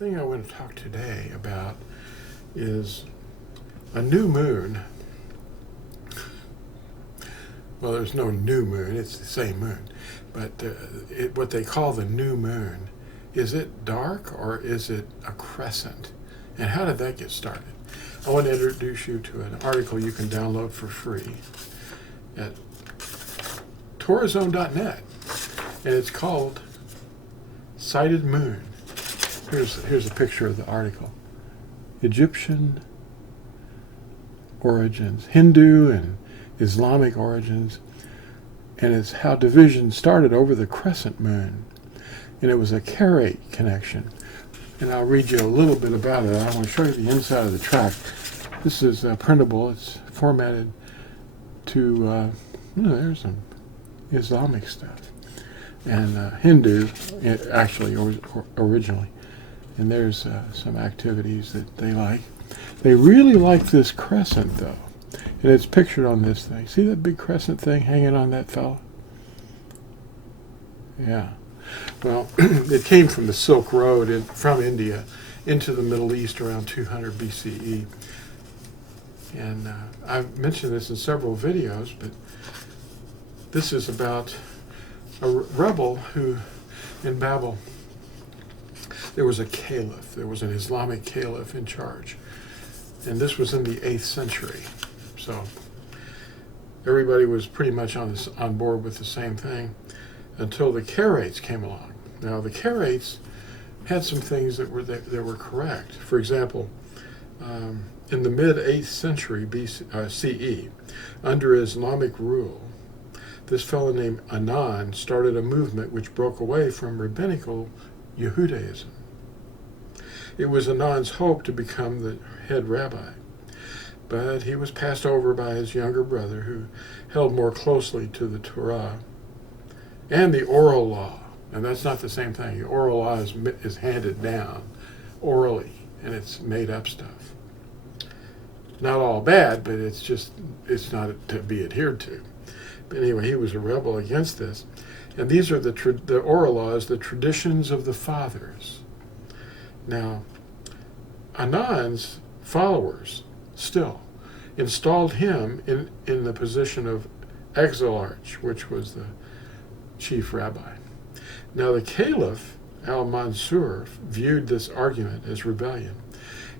thing I want to talk today about is a new moon. Well, there's no new moon, it's the same moon. But what they call the new moon, is it dark or is it a crescent? And how did that get started? I want to introduce you to an article you can download for free at tourazone.net. And it's called Sighted Moon. Here's a picture of the article. Egyptian origins, Hindu and Islamic origins, and it's how division started over the crescent moon. And it was a carrate connection. And I'll read you a little bit about it. I want to show you the inside of the tract. This is printable. It's formatted to, there's some Islamic stuff. And Hindu, actually, originally. And there's some activities that they like. They really like this crescent, though. And it's pictured on this thing. See that big crescent thing hanging on that fellow? Yeah. Well, it came from the Silk Road from India into the Middle East around 200 BCE. And I've mentioned this in several videos, but this is about a rebel who, in Babel, there was a caliph. There was an Islamic caliph in charge. And this was in the 8th century. So everybody was pretty much on board with the same thing until the Carates came along. Now, the Carates had some things that were correct. For example, in the mid-8th century CE, under Islamic rule, this fellow named Anan started a movement which broke away from rabbinical Yehudaism. It was Anan's hope to become the head rabbi, but he was passed over by his younger brother, who held more closely to the Torah and the oral law. And that's not the same thing. The oral law is handed down orally, and it's made up stuff. Not all bad, but it's not to be adhered to. But anyway, he was a rebel against this. And these are the oral laws, the traditions of the fathers. Now, Anan's followers still installed him in the position of exilarch, which was the chief rabbi. Now, the caliph, al-Mansur, viewed this argument as rebellion,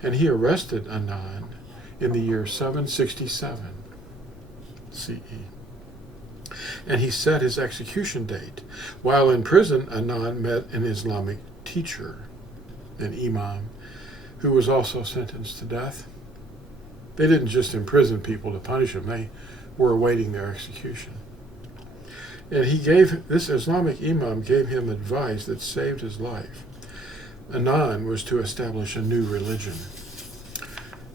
and he arrested Anan in the year 767 CE. And he set his execution date. While in prison, Anan met an Islamic teacher, an imam, who was also sentenced to death. They didn't just imprison people to punish them, they were awaiting their execution. And this Islamic imam gave him advice that saved his life. Anan was to establish a new religion.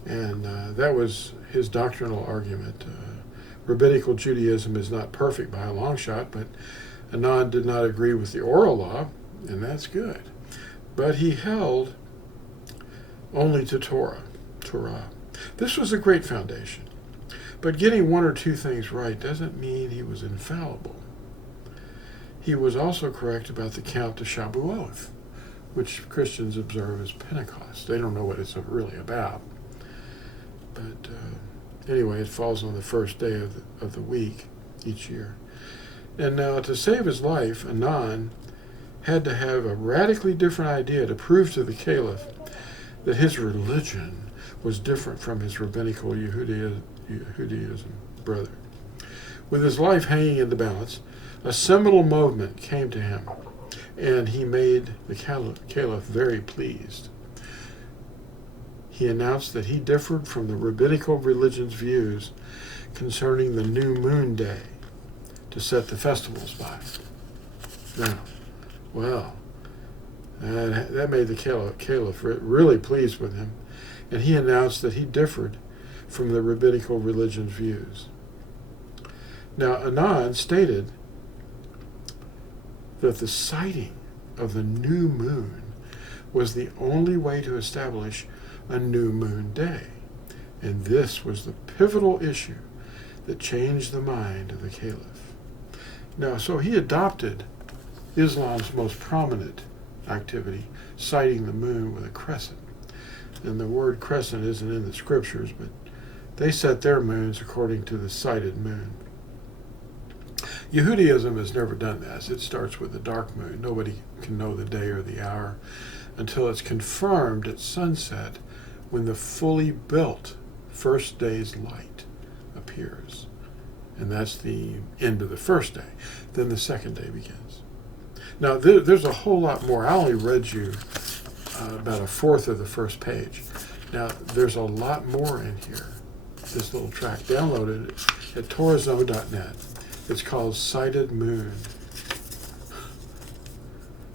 And that was his doctrinal argument. Rabbinical Judaism is not perfect by a long shot, but Anan did not agree with the oral law, and that's good. But he held only to Torah. This was a great foundation. But getting one or two things right doesn't mean he was infallible. He was also correct about the count to Shabuoth, which Christians observe as Pentecost. They don't know what it's really about. But anyway, it falls on the first day of the week each year. And now, to save his life, Anan had to have a radically different idea to prove to the caliph that his religion was different from his rabbinical Yehudaism brother. With his life hanging in the balance, a seminal movement came to him, and he made the caliph very pleased. He announced that he differed from the rabbinical religion's views concerning the new moon day to set the festivals by. Now, well, that made the caliph really pleased with him, and he announced that he differed from the rabbinical religion's views. Now, Anan stated that the sighting of the new moon was the only way to establish a new moon day. And this was the pivotal issue that changed the mind of the caliph. Now, so he adopted Islam's most prominent activity, sighting the moon with a crescent. And the word crescent isn't in the scriptures, but they set their moons according to the sighted moon. Yehudaism has never done that. It starts with the dark moon. Nobody can know the day or the hour until it's confirmed at sunset when the fully built first day's light appears. And that's the end of the first day. Then the second day begins. Now, there's a whole lot more. I only read you about a fourth of the first page. Now, there's a lot more in here. This little track, downloaded at torazone.net. It's called Sighted Moon.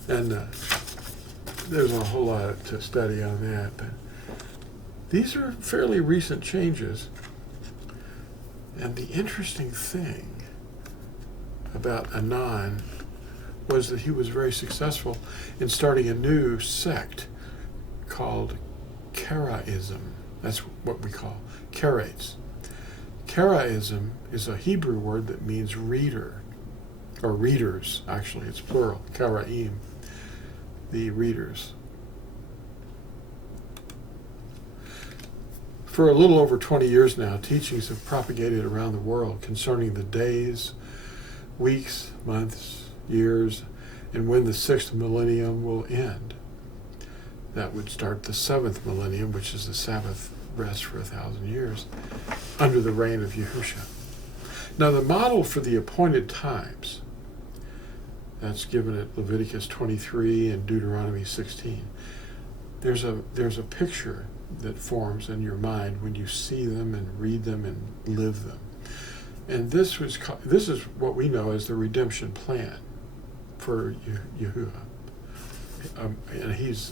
And there's a whole lot to study on that. But these are fairly recent changes. And the interesting thing about Anan was that he was very successful in starting a new sect called Karaism. That's what we call Karaites. Karaism is a Hebrew word that means reader, or readers, actually, it's plural, Karaim, the readers. For a little over 20 years now, teachings have propagated around the world concerning the days, weeks, months, years, and when the 6th millennium will end. That would start the 7th millennium, which is the Sabbath rest for 1,000 years, under the reign of Yahusha. Now, the model for the appointed times, that's given at Leviticus 23 and Deuteronomy 16. There's a picture that forms in your mind when you see them and read them and live them. And this is what we know as the redemption plan for Yahuwah. And he's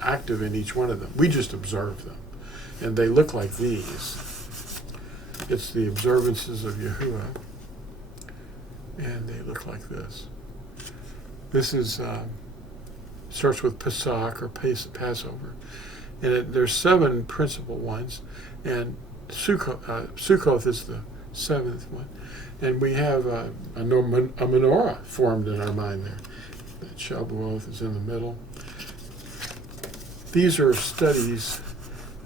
active in each one of them. We just observe them. And they look like these. It's the observances of Yahuwah. And they look like this. This is starts with Pesach or Passover. And there's 7 principal ones. And Sukkoth is the 7th one. And we have a menorah formed in our mind there. That Shavuot is in the middle. These are studies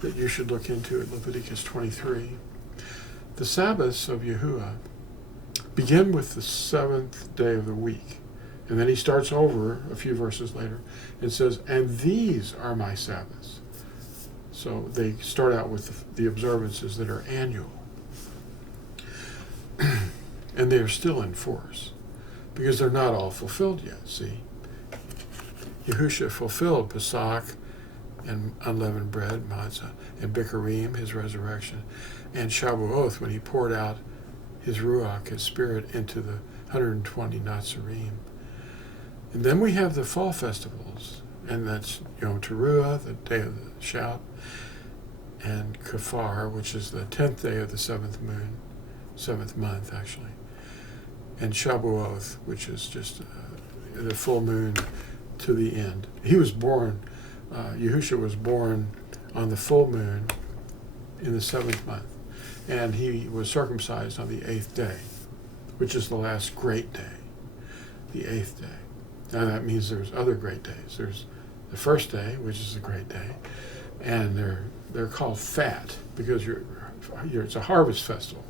that you should look into at Leviticus 23. The Sabbaths of Yahuwah begin with the 7th day of the week. And then he starts over a few verses later and says, and these are my Sabbaths. So they start out with the observances that are annual. And they are still in force because they're not all fulfilled yet, see? Yahusha fulfilled Pesach and unleavened bread, matzah, and Bikurim, his resurrection, and Shavuot when he poured out his Ruach, his spirit, into the 120 Natsarim. And then we have the fall festivals, and that's Yom Teruah, the day of the shout, and Kafar, which is the 10th day of the 7th moon, 7th month actually, and Shavuot, which is just the full moon to the end. He was born, Yahusha was born on the full moon in the 7th month, and he was circumcised on the 8th day, which is the last great day, the 8th day. Now that means there's other great days. There's the first day, which is a great day, and they're called fat because it's a harvest festival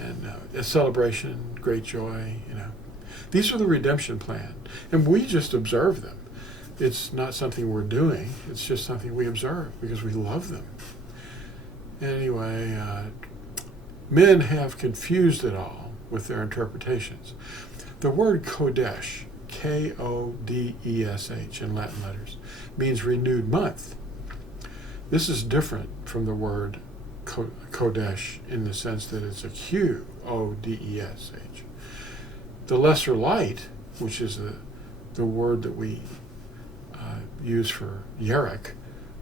and a celebration, great joy. These are the redemption plan, and we just observe them. It's not something we're doing. It's just something we observe because we love them. Anyway, men have confused it all with their interpretations. The word Kodesh, Kodesh in Latin letters, means renewed month. This is different from the word Kodesh in the sense that it's a Qodesh. The lesser light, which is the word that we use for Yerek,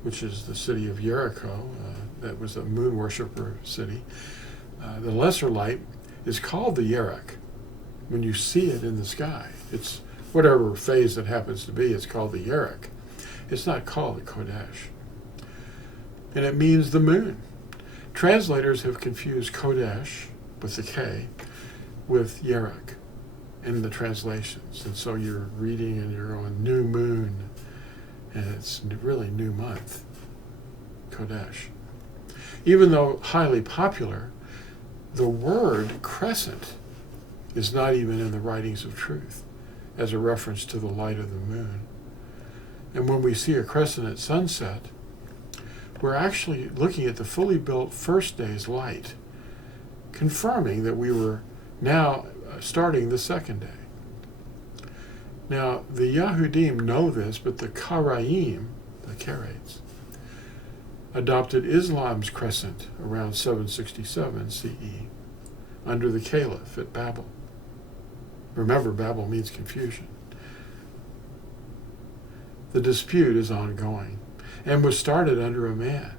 which is the city of Jericho, that was a moon worshiper city. The lesser light is called the Yerek. When you see it in the sky, it's whatever phase it happens to be, it's called the Yerek. It's not called the Kodesh. And it means the moon. Translators have confused Kodesh, with the K, with Yerek. in the translations. And so you're reading and you're going new moon, and it's really new month, Kodesh. Even though highly popular, the word crescent is not even in the writings of truth as a reference to the light of the moon. And when we see a crescent at sunset, we're actually looking at the fully built first day's light, confirming that we were now starting the second day. Now, the Yahudim know this, but the Karaim, the Karaites, adopted Islam's crescent around 767 CE under the Caliph at Babel. Remember, Babel means confusion. The dispute is ongoing and was started under a man,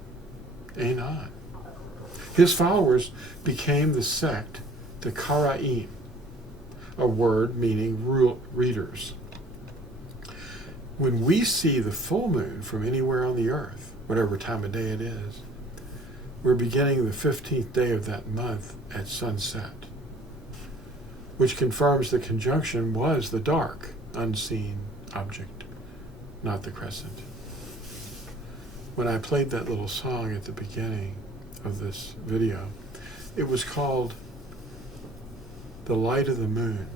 Anan. His followers became the sect, the Karaim, a word meaning readers. When we see the full moon from anywhere on the earth, whatever time of day it is, we're beginning the 15th day of that month at sunset, which confirms the conjunction was the dark, unseen object, not the crescent. When I played that little song at the beginning of this video, it was called The Light of the Moon.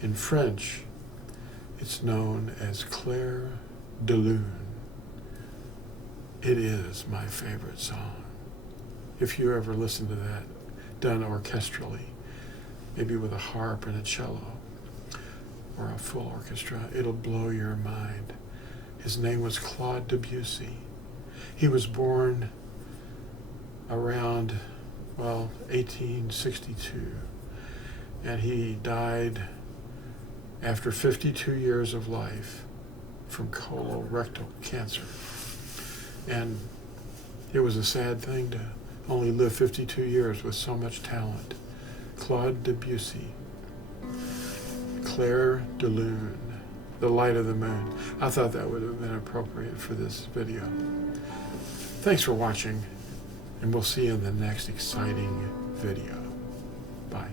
In French, it's known as Clair de Lune. It is my favorite song. If you ever listen to that done orchestrally, maybe with a harp and a cello or a full orchestra, it'll blow your mind. His name was Claude Debussy. He was born around, 1862, and he died after 52 years of life from colorectal cancer. And it was a sad thing to only live 52 years with so much talent. Claude Debussy, Clair de Lune, The Light of the Moon. I thought that would have been appropriate for this video. Thanks for watching, and we'll see you in the next exciting video. Bye.